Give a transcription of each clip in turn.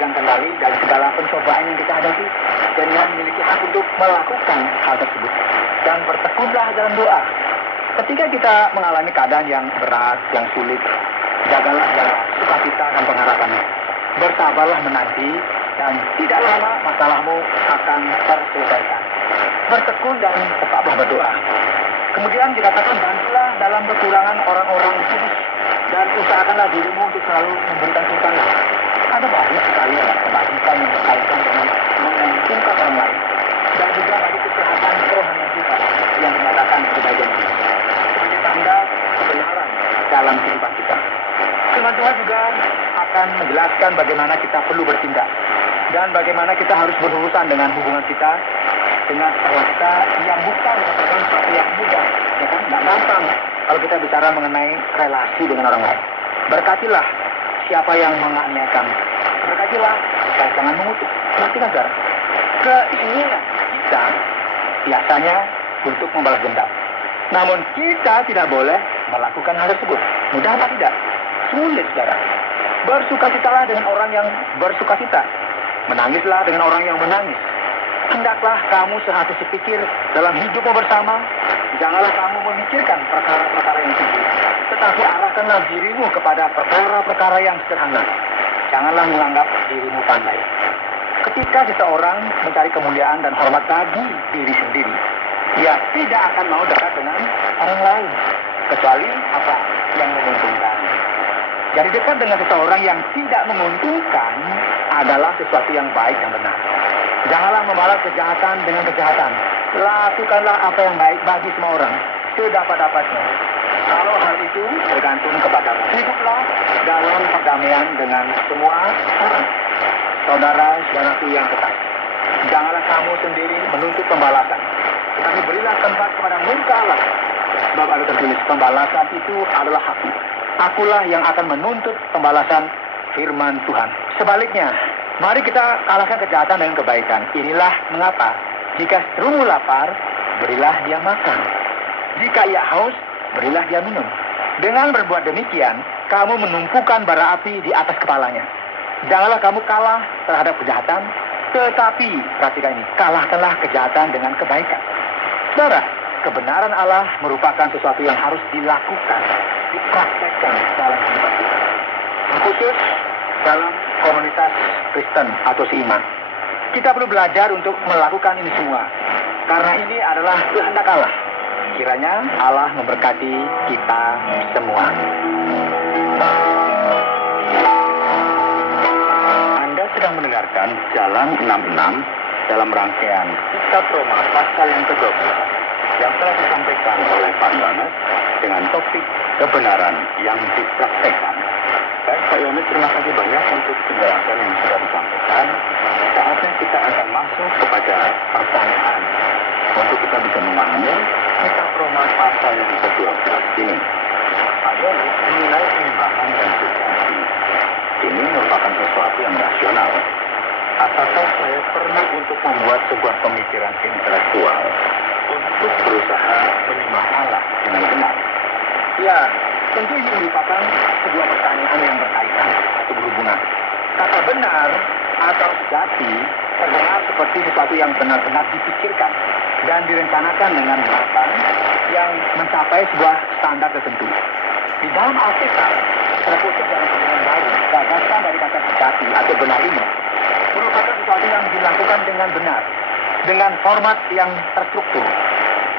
memegang kendali dari segala pencobaan yang kita hadapi dengan memiliki hak untuk melakukan hal tersebut. Dan bertekunlah dalam doa. Ketika kita mengalami keadaan yang berat, yang sulit, jagalah sukacita dan pengharapannya. Bersabarlah menanti dan tidak lama masalahmu akan terselesaikan. Bertekun dan tetaplah berdoa. Kemudian dikatakan bantulah dalam kekurangan orang-orang kudus dan usahakanlah dirimu untuk selalu memberikan sumbangan. Ada banyak sekali kebajikan yang berkaitan dengan menguntungkan orang lain dan juga bagi kesehatan kerohanian kita yang dinyatakan di bagian ini sebagai tanda kebenaran dalam kehidupan kita. Firman Tuhan juga akan menjelaskan bagaimana kita perlu bertindak dan bagaimana kita harus berurusan dengan hubungan kita dengan kita yang bukan merupakan sesuatu yang mudah, ya kan? Tidak gampang kalau kita bicara mengenai relasi dengan orang lain. Berkatilah siapa yang menganiayakan. Berkatilah dan jangan mengutuk. Nanti kan, saudara? Keinginan kita biasanya untuk membalas dendam. Namun kita tidak boleh melakukan hal tersebut. Mudah apa tidak? Sulit, saudara. Bersukacitalah dengan orang yang bersukacita. Menangislah dengan orang yang menangis. Hendaklah kamu sehati sepikir dalam hidupmu bersama. Janganlah kamu memikirkan perkara-perkara yang tinggi, tetapi arahkanlah dirimu kepada perkara-perkara yang sederhana. Janganlah menganggap dirimu pandai. Ketika seseorang mencari kemuliaan dan hormat bagi diri sendiri, ia tidak akan mau dekat dengan orang lain, kecuali apa yang menguntungkan. Jadi dekat dengan seseorang yang tidak menguntungkan adalah sesuatu yang baik dan benar. Janganlah membalas kejahatan dengan kejahatan. Lakukanlah apa yang baik bagi semua orang, sedapat-dapatnya. Kalau hal itu bergantung kepadamu, hiduplah dalam perdamaian dengan semua orang. Saudara-saudaraku yang kekasih, janganlah kamu sendiri menuntut pembalasan, tetapi berilah tempat kepada murka Allah. Sebab ada tertulis, pembalasan itu adalah hakku. Akulah yang akan menuntut pembalasan, firman Tuhan. Sebaliknya, mari kita kalahkan kejahatan dengan kebaikan. Inilah mengapa, jika serumu lapar, berilah dia makan. Jika ia haus, berilah dia minum. Dengan berbuat demikian, kamu menumpukan bara api di atas kepalanya. Janganlah kamu kalah terhadap kejahatan, tetapi, perhatikan ini, kalahkanlah kejahatan dengan kebaikan. Saudara, kebenaran Allah merupakan sesuatu yang harus dilakukan, dipraktekkan dalam kehidupan kita. Khusus dalam komunitas Kristen atau seiman. Kita perlu belajar untuk melakukan ini semua. Karena ini adalah kehendak Allah. Kiranya Allah memberkati kita semua. Anda sedang mendengarkan Jalan 66 dalam rangkaian Kitab Roma pasal yang ke-12 yang telah disampaikan oleh Pak Yohanes dengan topik kebenaran yang dipraktekkan. Baik Pak Yohanes, terima kasih banyak untuk penjelasan yang sudah disampaikan. Saatnya kita akan masuk kepada pertanyaan untuk kita bisa memahami Kitab Roma pasal yang ke-12 ini. Pak Yohanes, mengenai penyembahan dan substansi, ini merupakan sesuatu yang rasional. Apakah saya pernah untuk membuat sebuah pemikiran intelektual untuk berusaha menyembah Allah dengan benar? Ya, tentu ini merupakan sebuah pertanyaan yang berkaitan atau berhubungan. Kata benar atau sejati terdengar seperti sesuatu yang benar-benar dipikirkan dan direncanakan dengan matang yang mencapai sebuah standar tertentu. Di dalam Alkitab, terkutip dalam Perjanjian Baru, gagasan dari kata sejati atau benar ini merupakan sesuatu yang dilakukan dengan benar, dengan format yang terstruktur.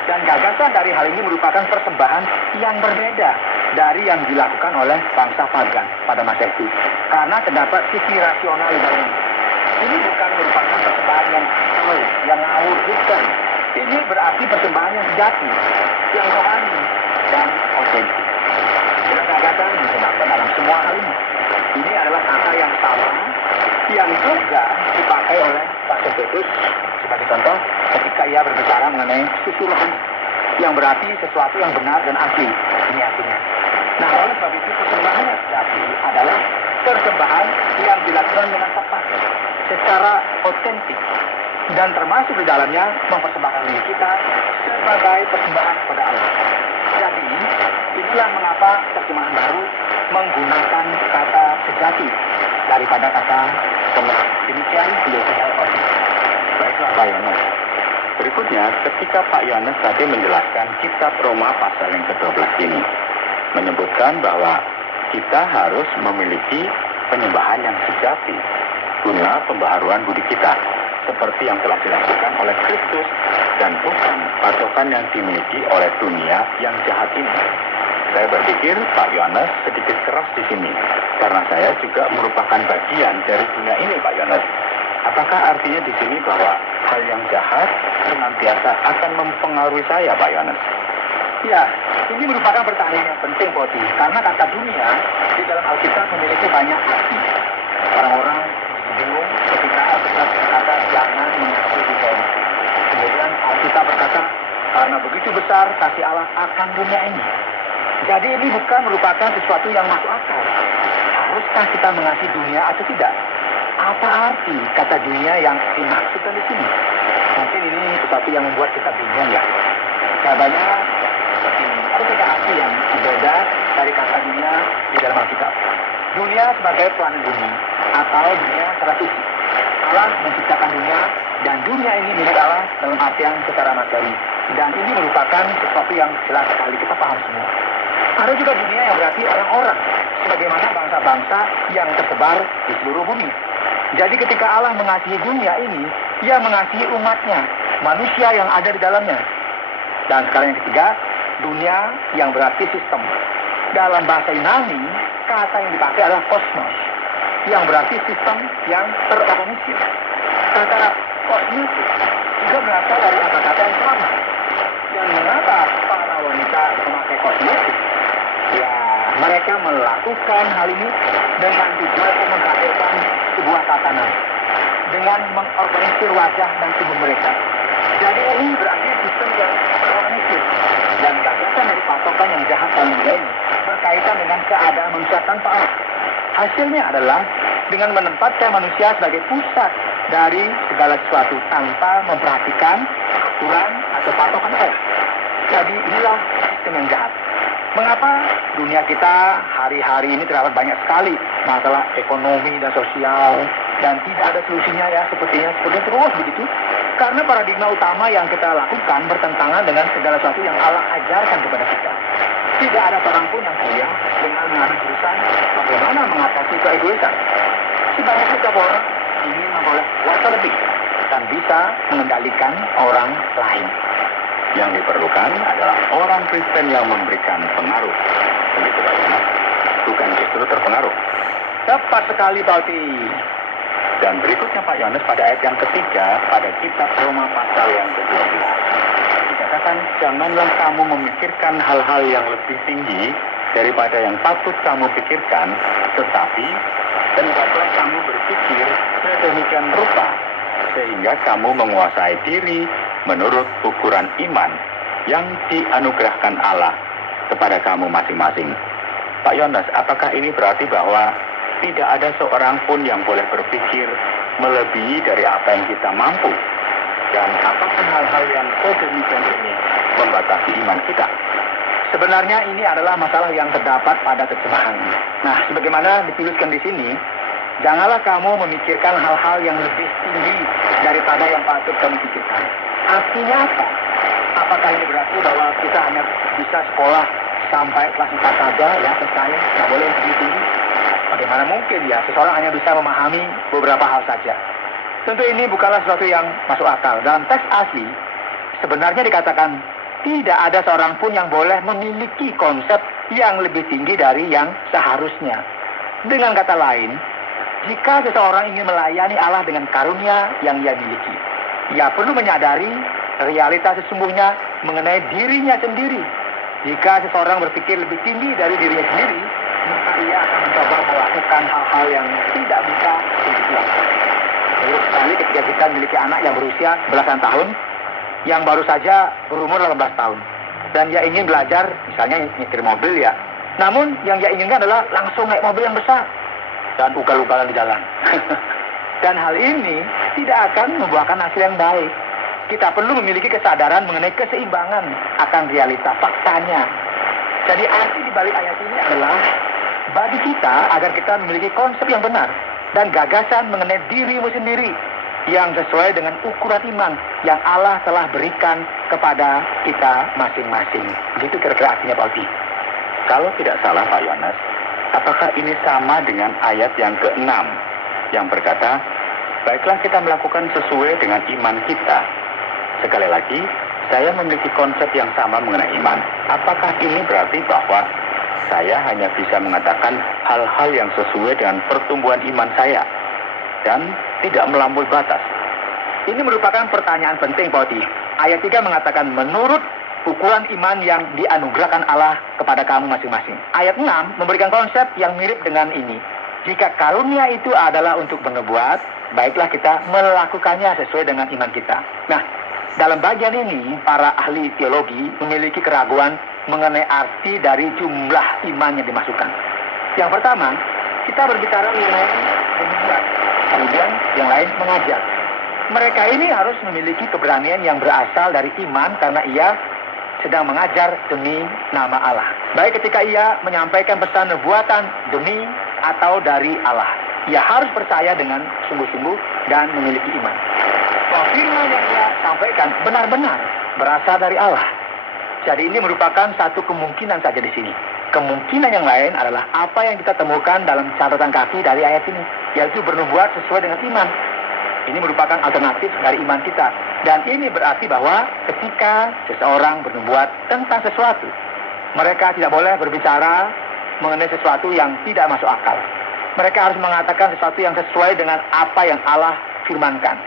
Dan gagasan dari hal ini merupakan persembahan yang berbeda dari yang dilakukan oleh bangsa pagan pada masa itu. Karena terdapat sisi rasional di dalamnya. Ini bukan merupakan persembahan yang ngawur, bukan. Ini berarti persembahan yang sejati, yang rohani, dan otentik. Dan gagasan digunakan dalam semua hal ini. Ini adalah kata yang sama yang juga dipakai oleh Rasul Petrus sebagai contoh ketika ia berbicara mengenai susu rohani, yang berarti sesuatu yang benar dan asli. Ini artinya. Nah, oleh sebab itu persembahan yang sejati adalah persembahan yang dilakukan dengan tepat, secara otentik, dan termasuk di dalamnya mempersembahkan diri kita sebagai persembahan kepada Allah. Jadi, inilah mengapa terjemahan baru menggunakan kata sejati daripada kata pemeras. Demikian beliau saya. Baiklah Pak Yones. Berikutnya, ketika Pak Yones tadi menjelaskan kitab Roma pasal yang ke-12 ini, menyebutkan bahwa kita harus memiliki penyembahan yang sejati guna pembaharuan budi kita, seperti yang telah dilakukan oleh Kristus dan bukan patokan yang dimiliki oleh dunia yang jahat ini. Saya berpikir Pak Yones sedikit keras di sini, karena saya juga merupakan bagian dari dunia ini, Pak Yones. Apakah artinya di sini bahwa hal yang jahat senantiasa akan mempengaruhi saya, Pak Yones? Ya, ini merupakan pertanyaan yang penting, Poti, karena kata dunia di dalam Alkitab memiliki banyak arti. Orang-orang bingung ketika Alkitab berkata jangan mengasihi dunia ini. Kemudian Alkitab berkata karena begitu besar kasih Allah akan dunia ini. Jadi ini bukan merupakan sesuatu yang masuk akal. Haruskah kita mengasihi dunia atau tidak? Apa arti kata dunia yang dimaksudkan di sini? Mungkin ini sesuatu yang membuat kita bingung ya. Jawabannya seperti ini. Ada tiga arti yang berbeda dari kata dunia di dalam Alkitab. Dunia sebagai planet bumi atau dunia secara suci. Allah menciptakan dunia dan dunia ini milik Allah dalam artian secara materi. Dan ini merupakan sesuatu yang jelas sekali kita paham semua. Ada juga dunia yang berarti orang-orang, sebagaimana bangsa-bangsa yang tersebar di seluruh bumi. Jadi ketika Allah mengasihi dunia ini, Ia mengasihi umatnya, manusia yang ada di dalamnya. Dan sekarang yang ketiga, dunia yang berarti sistem. Dalam bahasa Yunani, kata yang dipakai adalah kosmos, yang berarti sistem yang terorganisir. Kata kosmos juga berasal dari kata-kata yang sama. Dan mengapa para wanita memakai kosmos? Ya, mereka melakukan hal ini dengan tujuan untuk menghadirkan sebuah tatanan, dengan mengorganisir wajah dan tubuh mereka. Jadi ini berarti sistem yang terorganisir. Dan gagasan dari patokan yang jahat dalam dunia ini berkaitan dengan keadaan manusia tanpa Allah. Hasilnya adalah dengan menempatkan manusia sebagai pusat dari segala sesuatu tanpa memperhatikan aturan atau patokan Allah. Jadi inilah sistem yang jahat. Mengapa dunia kita hari-hari ini terdapat banyak sekali masalah ekonomi dan sosial dan tidak ada solusinya ya sepertinya terus begitu? Karena paradigma utama yang kita lakukan bertentangan dengan segala sesuatu yang Allah ajarkan kepada kita. Tidak ada seorang pun yang kuliah dengan mengambil jurusan bagaimana mengatasi keegoisan. Sebanyak setiap orang ingin memperoleh kuasa lebih dan bisa mengendalikan orang lain. Yang diperlukan adalah orang Kristen yang memberikan pengaruh. Begitu Pak Yones, bukan justru terpengaruh. Tepat sekali, Pak Oti. Dan berikutnya Pak Yones pada ayat yang ketiga pada kitab Roma pasal yang ke-12. Dikatakan, janganlah kamu memikirkan hal-hal yang lebih tinggi daripada yang patut kamu pikirkan, tetapi hendaklah kamu berpikir sedemikian rupa sehingga kamu menguasai diri menurut ukuran iman yang dianugerahkan Allah kepada kamu masing-masing. Pak Yones, apakah ini berarti bahwa tidak ada seorang pun yang boleh berpikir melebihi dari apa yang kita mampu? Dan apakah hal-hal yang sedemikian ini membatasi iman kita? Sebenarnya ini adalah masalah yang terdapat pada terjemahan. Nah, sebagaimana dituliskan di sini, janganlah kamu memikirkan hal-hal yang lebih tinggi daripada yang patut kamu pikirkan. Artinya apa? Apakah ini berarti bahwa kita hanya bisa sekolah sampai kelas 4 saja, ya selesai, nggak boleh yang tinggi-tinggi? Bagaimana mungkin ya seseorang hanya bisa memahami beberapa hal saja? Tentu ini bukanlah sesuatu yang masuk akal. Dalam teks asli, sebenarnya dikatakan tidak ada seorang pun yang boleh memiliki konsep yang lebih tinggi dari yang seharusnya. Dengan kata lain, jika seseorang ingin melayani Allah dengan karunia yang ia miliki, ia perlu menyadari realitas sesungguhnya mengenai dirinya sendiri. Jika seseorang berpikir lebih tinggi dari dirinya sendiri, maka ia akan mencoba melakukan hal-hal yang tidak bisa dilakukan. Terus sekali ketika kita memiliki anak yang berusia belasan tahun, yang baru saja berumur 18 tahun, dan ia ingin belajar, misalnya nyetir mobil ya. Namun yang ia inginkan adalah langsung naik mobil yang besar dan ugal-ugalan di jalan. Dan hal ini tidak akan membuahkan hasil yang baik. Kita perlu memiliki kesadaran mengenai keseimbangan akan realita faktanya. Jadi arti di balik ayat ini adalah bagi kita agar kita memiliki konsep yang benar dan gagasan mengenai dirimu sendiri yang sesuai dengan ukuran iman yang Allah telah berikan kepada kita masing-masing. Begitu kira-kira artinya Pak Odi. Kalau tidak salah Pak Yohanes, apakah ini sama dengan ayat yang ke-6 yang berkata, baiklah kita melakukan sesuai dengan iman kita. Sekali lagi, saya memiliki konsep yang sama mengenai iman. Apakah ini berarti bahwa saya hanya bisa mengatakan hal-hal yang sesuai dengan pertumbuhan iman saya dan tidak melampaui batas? Ini merupakan pertanyaan penting Pak Odi. Ayat 3 mengatakan menurut ukuran iman yang dianugerahkan Allah kepada kamu masing-masing. Ayat 6 memberikan konsep yang mirip dengan ini. Jika karunia itu adalah untuk bernubuat, baiklah kita melakukannya sesuai dengan iman kita. Nah, dalam bagian ini, para ahli teologi memiliki keraguan mengenai arti dari jumlah iman yang dimasukkan. Yang pertama, kita berbicara mengenai bernubuat. Kemudian yang lain mengajar. Mereka ini harus memiliki keberanian yang berasal dari iman karena ia sedang mengajar demi nama Allah. Baik ketika ia menyampaikan pesan nubuatan demi atau dari Allah. Ia harus percaya dengan sungguh-sungguh dan memiliki iman. Bahwa firman yang ia sampaikan benar-benar berasal dari Allah. Jadi ini merupakan satu kemungkinan saja di sini. Kemungkinan yang lain adalah apa yang kita temukan dalam catatan kaki dari ayat ini, yaitu bernubuat sesuai dengan iman. Ini merupakan alternatif dari iman kita. Dan ini berarti bahwa ketika seseorang bernubuat tentang sesuatu, mereka tidak boleh berbicara mengenai sesuatu yang tidak masuk akal. Mereka harus mengatakan sesuatu yang sesuai dengan apa yang Allah firmankan.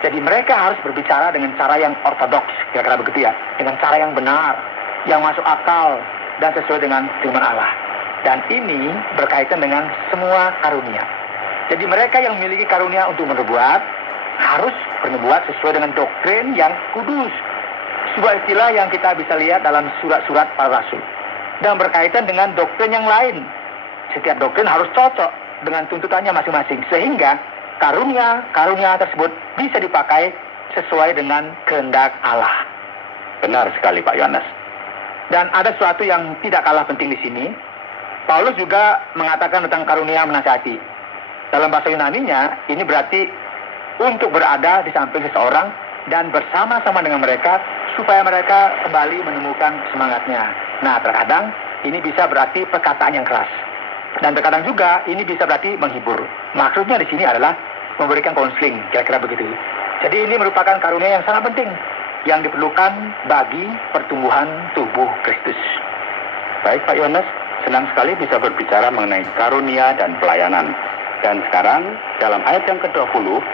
Jadi mereka harus berbicara dengan cara yang ortodoks, kira-kira begitu ya. Dengan cara yang benar, yang masuk akal, dan sesuai dengan firman Allah. Dan ini berkaitan dengan semua karunia. Jadi mereka yang memiliki karunia untuk bernubuat, harus bernubuat sesuai dengan doktrin yang kudus. Sebuah istilah yang kita bisa lihat dalam surat-surat para rasul. Dan berkaitan dengan doktrin yang lain. Setiap doktrin harus cocok dengan tuntutannya masing-masing. Sehingga karunia tersebut bisa dipakai sesuai dengan kehendak Allah. Benar sekali Pak Yohanes. Dan ada sesuatu yang tidak kalah penting di sini. Paulus juga mengatakan tentang karunia menasihati. Dalam bahasa Yunaninya, ini berarti untuk berada di samping seseorang dan bersama-sama dengan mereka supaya mereka kembali menemukan semangatnya. Nah, terkadang ini bisa berarti perkataan yang keras. Dan terkadang juga ini bisa berarti menghibur. Maksudnya di sini adalah memberikan konseling, kira-kira begitu. Jadi ini merupakan karunia yang sangat penting yang diperlukan bagi pertumbuhan tubuh Kristus. Baik Pak Yohanes, senang sekali bisa berbicara mengenai karunia dan pelayanan. Dan sekarang dalam ayat yang ke-20,